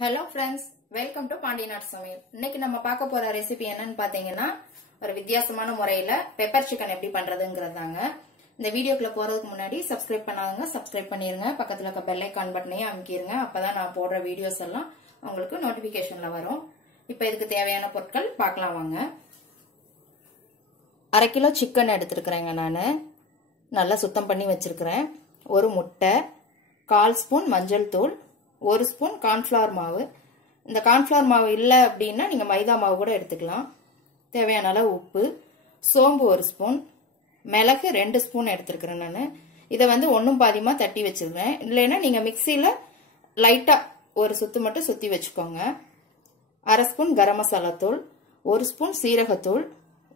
Hello friends, welcome to Pandinaat Samayal. இன்னைக்கு நம்ம பார்க்க போற ரெசிபி என்னன்னு பாத்தீங்கன்னா ஒரு வித்தியாசமான முறையில பெப்பர் சிக்கன் எப்படி பண்றதுங்கறதாங்க. இந்த வீடியோக்குள்ள போறதுக்கு முன்னாடி சப்ஸ்கிரைப் பண்ணாதவங்க சப்ஸ்கிரைப் பண்ணிருங்க. பக்கத்துல இருக்க பெல் ஐகான் பட்டனையும் அமுக்கிருங்க. அப்பதான் நான் போடுற வீடியோஸ் எல்லாம் உங்களுக்கு நோட்டிபிகேஷன்ல வரும். இப்போ இதுக்கு தேவையான பொருட்கள் பார்க்கலாம் வாங்க. 1/2 கிலோ சிக்கன் எடுத்துக்கிறேங்க நான். நல்லா சுத்தம் பண்ணி வச்சிருக்கிறேன். ஒரு முட்டை, 1/4 ஸ்பூன் மஞ்சள் தூள், 1 ஸ்பூன் கார்ன்ஃப்ளவர் மாவு. இந்த கார்ன்ஃப்ளவர் மாவு இல்லை அப்படின்னா நீங்கள் மைதா மாவு கூட எடுத்துக்கலாம். தேவையான அளவு உப்பு, சோம்பு 1 ஸ்பூன், மிளகு 2 ஸ்பூன் எடுத்துருக்கிறேன் நான். இதை வந்து ஒன்றும் பாதியமாக தட்டி வச்சிருக்கேன். இல்லைன்னா நீங்கள் மிக்சியில் லைட்டாக ஒரு சுத்து மட்டும் சுற்றி வச்சுக்கோங்க. 1/2 ஸ்பூன் கரம் மசாலா தூள், 1 ஸ்பூன் சீரகத்தூள்,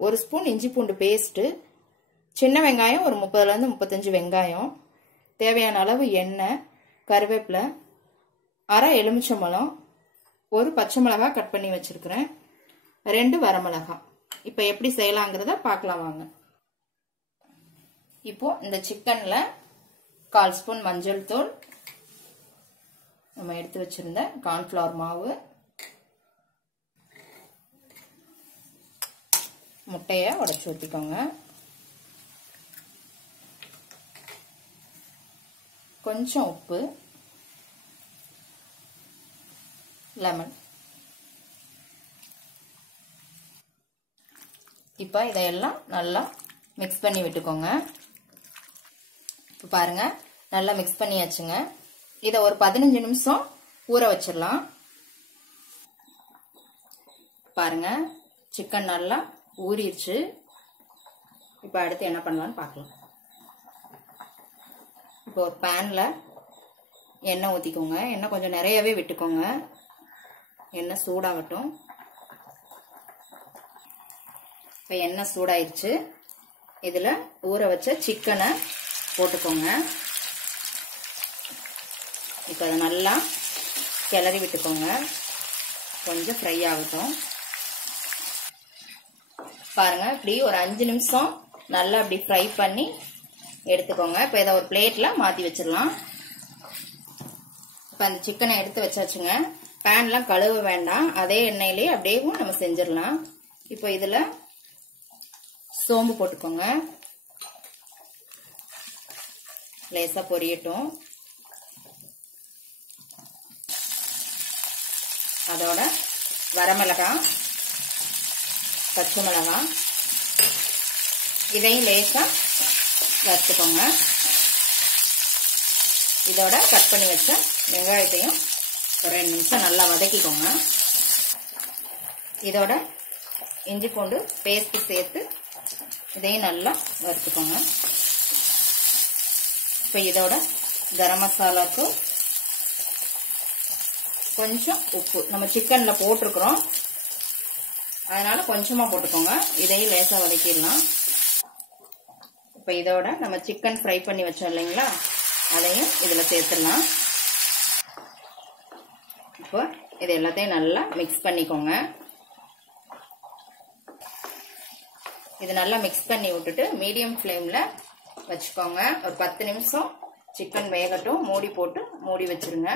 1 ஸ்பூன் இஞ்சி பூண்டு பேஸ்ட்டு, சின்ன வெங்காயம் ஒரு 30லேருந்து 35 வெங்காயம், தேவையான அளவு எண்ணெய், கருவேப்பிலை, 1/2 எலுமிச்சம்பழம், 1 பச்சை மிளகாய் கட் பண்ணி வச்சிருக்கிறேன், 2 வரமிளகாய். இப்போ எப்படி செய்யலாங்கிறத பார்க்கலாம் வாங்க. இப்போ இந்த சிக்கன்ல 1/4 ஸ்பூன் மஞ்சள் தூள், நம்ம எடுத்து வச்சிருந்த கார்ன்ஃப்ளவர் மாவு, முட்டையை உடைச்சு ஊற்றிக்கோங்க, கொஞ்சம் உப்பு, லெமன். இப்போ இதையெல்லாம் நல்லா மிக்ஸ் பண்ணி விட்டுக்கோங்க. இப்போ பாருங்க நல்லா மிக்ஸ் பண்ணியாச்சுங்க. இதை ஒரு 15 நிமிஷம் ஊற வச்சிடலாம். பாருங்க சிக்கன் நல்லா ஊறிடுச்சு. இப்போ அடுத்து என்ன பண்ணலாம்னு பார்க்கலாம். இப்போ ஒரு பேன்ல எண்ணெய் ஊற்றிக்கோங்க. எண்ணெய் கொஞ்சம் நிறையவே விட்டுக்கோங்க. எண்ணெய் சூடாகட்டும். இப்போ எண்ணெய் சூடாயிருச்சு. இதில் ஊற வச்ச சிக்கனை போட்டுக்கோங்க. இப்போ அதை நல்லா கிளறி விட்டுக்கோங்க. கொஞ்சம் ஃப்ரை ஆகட்டும். பாருங்க இப்படி ஒரு 5 நிமிஷம் நல்லா அப்படி ஃப்ரை பண்ணி எடுத்துக்கோங்க. இப்போ இதை ஒரு பிளேட்டில் மாற்றி வச்சிடலாம். இப்போ அந்த சிக்கனை எடுத்து வச்சாச்சுங்க. பேன்லாம் கழுவ வேண்டாம். அதே எண்ணெயிலே அப்படியே நம்ம செஞ்சிடலாம். இப்போ இதில் சோம்பு போட்டுக்கோங்க. லேசாக பொரியட்டும். அதோட வரமிளகாய், பச்சை மிளகாய் இதையும் லேசாக வறுத்துக்கோங்க. இதோட கட் பண்ணி வச்ச வெங்காயத்தையும் ஒரு 2 நிமிஷம் நல்லா வதக்கிக்கோங்க. இதோட இஞ்சி பூண்டு பேஸ்ட் சேர்த்து இதையும் நல்லா வறுத்துக்கோங்க. இப்போ இதோட கரம் மசாலாக்கு கொஞ்சம் உப்பு, நம்ம சிக்கன்ல போட்டிருக்கிறோம் அதனால கொஞ்சமா போட்டுக்கோங்க. இதையும் லேசா வதக்கிடலாம். இப்போ இதோட நம்ம சிக்கன் ஃப்ரை பண்ணி வச்சோம் இல்லைங்களா, அதையும் இதில் சேர்த்துடலாம். இப்போ இது எல்லாத்தையும் நல்லா மிக்ஸ் பண்ணிக்கோங்க. இது நல்லா மிக்ஸ் பண்ணி விட்டுட்டு மீடியம் ஃப்ளேமில் வச்சுக்கோங்க. ஒரு 10 நிமிஷம் சிக்கன் வேகட்டும். மூடி போட்டு மூடி வச்சிருங்க.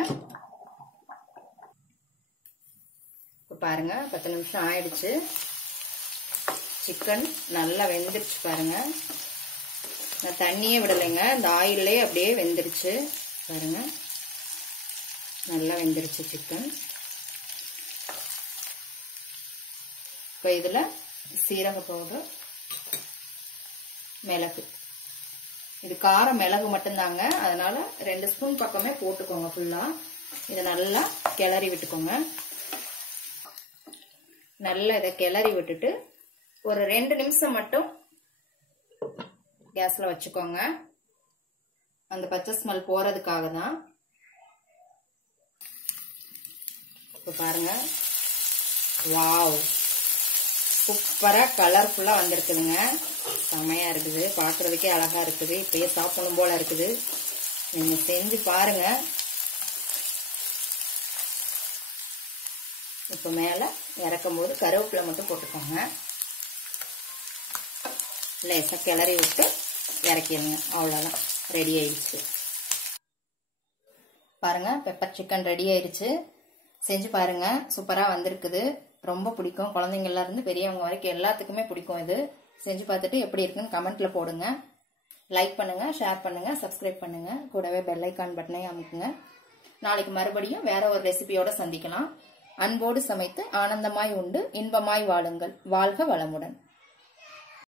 இப்போ பாருங்க 10 நிமிஷம் ஆயிடுச்சு. சிக்கன் நல்லா வெந்துருச்சு பாருங்க. நான் தண்ணியே விடலைங்க, இந்த ஆயிலே அப்படியே வெந்துருச்சு பாருங்க. நல்லா வெந்துருச்சு சிக்கன். இப்போ இதில் சீரக பவுடர், மிளகு, இது காரம் மிளகு மட்டும்தாங்க, அதனால 2 ஸ்பூன் பக்கமே போட்டுக்கோங்க ஃபுல்லா. இதை நல்லா கிளறி விட்டுக்கோங்க. நல்லா இதை கிளறி விட்டுட்டு ஒரு 2 நிமிஷம் மட்டும் கேஸ்ல வச்சுக்கோங்க. அந்த பச்சை ஸ்மெல் போறதுக்காக தான். இப்போ பாருங்க, வாவ் சூப்பரா கலர்ஃபுல்லா வந்திருக்குதுங்க. செமையா இருக்குது, பார்க்கறதுக்கே அழகா இருக்குது. இப்பயே சாப்பிடணும் போல இருக்குது. நீங்க செஞ்சு பாருங்க. இப்போ மேல இறக்கும் போது கருவேப்பிலை மட்டும் போட்டுக்கோங்க. லேசா கிளறி விட்டு இறக்கிடுங்க. அவ்வளோதான், ரெடி ஆயிடுச்சு. பாருங்க பெப்பர் சிக்கன் ரெடி ஆயிடுச்சு. செஞ்சு பாருங்க, சூப்பரா வந்திருக்குது. ரொம்ப பிடிக்கும், குழந்தைங்கள்ல இருந்து பெரியவங்க வரைக்கும் எல்லாத்துக்குமே பிடிக்கும். இது செஞ்சு பார்த்துட்டு எப்படி இருக்குன்னு கமெண்ட்ல போடுங்க. லைக் பண்ணுங்க, ஷேர் பண்ணுங்க, சப்ஸ்கிரைப் பண்ணுங்க. கூடவே பெல் ஐக்கான் பட்டனை அமைக்குங்க. நாளைக்கு மறுபடியும் வேற ஒரு ரெசிபியோட சந்திக்கலாம். அன்போடு சமைத்து ஆனந்தமாய் உண்டு இன்பமாய் வாழுங்கள். வாழ்க வளமுடன்.